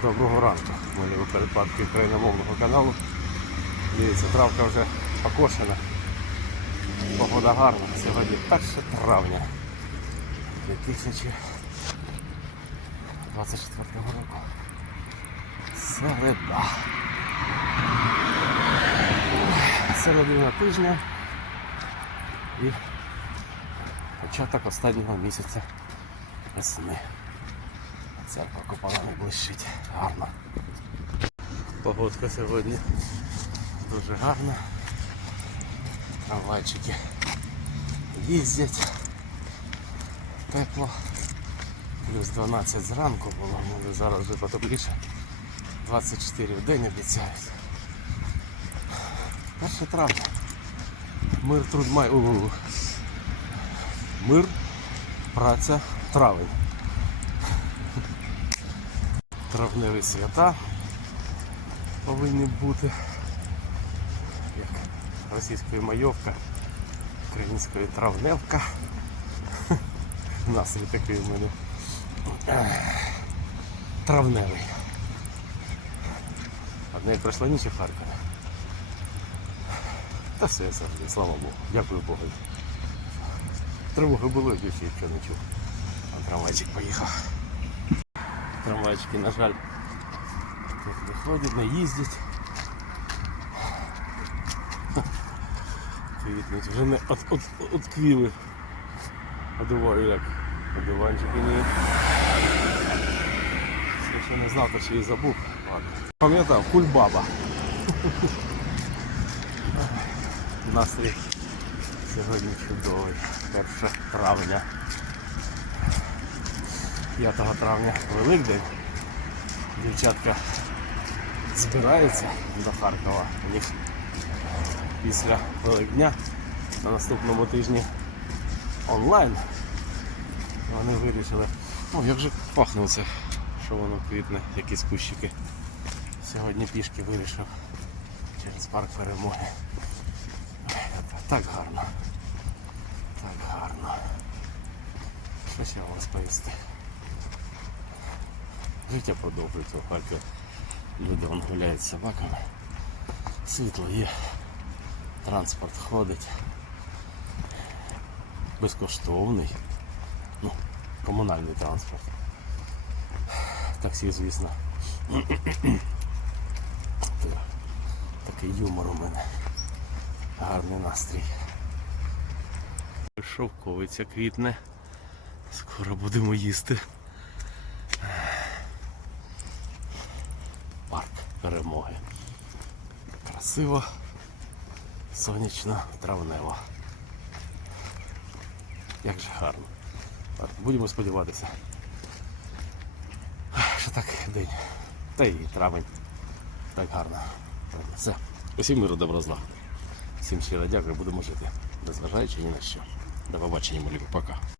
Доброго ранку, мої передплатки україномовного каналу. Дивіться, травка вже покошена. Погода гарна. Сьогодні 1 травня 2024 року. Середа. Середина тижня і початок останнього місяця весни. Церква купола не блищить. Гарно. Погодка сьогодні дуже гарна. Трамвайчики їздять. Тепло. Плюс 12 зранку було, може зараз вже потепліше. 24 в день обіцяють. 1 травня. Мир, труд, май. Мир, праця, травень. Травневі свята повинні бути. Як російською майовка, українською травневка. Настрій такий в мене. Травневий. Одне пройшла ніч у Харкові. Та все завжди, слава Богу. Дякую Богу. Тривоги було, не чув. А трамвайчик поїхав. Трамвайчики, на жаль, не ходять, не їздять. Квітнуть, вже не от, от, от квіли. Одуваю як. Одуванчики ні. Я ще не знав, то ще і забув. Пам'ятав, кульбаба. Настрій сьогодні чудовий. 1 травня. 5 травня Великдень. Дівчатка збираються до Харкова. У них після Великдня на наступному тижні онлайн. Вони вирішили. О, як же пахне це, що воно квітне, якісь кущики. Сьогодні пішки вирішив через парк перемоги. Так гарно. Так гарно. Що ще вам розповісти? Життя продовжується у Харкові. Люди вон гуляють з собаками. Світло є, транспорт ходить. Безкоштовний. Ну, комунальний транспорт. Таксі, звісно. Такий юмор у мене. Гарний настрій. Шовковиця квітне. Скоро будемо їсти. Парк перемоги. Красиво, сонячно, травнево. Як же гарно. Будемо сподіватися. Що так день. Та і травень. Так гарно. Все. Усім миру добро зла. Всім щиро дякую, будемо жити. Незважаючи ні на що. До побачення, малюк. Пока.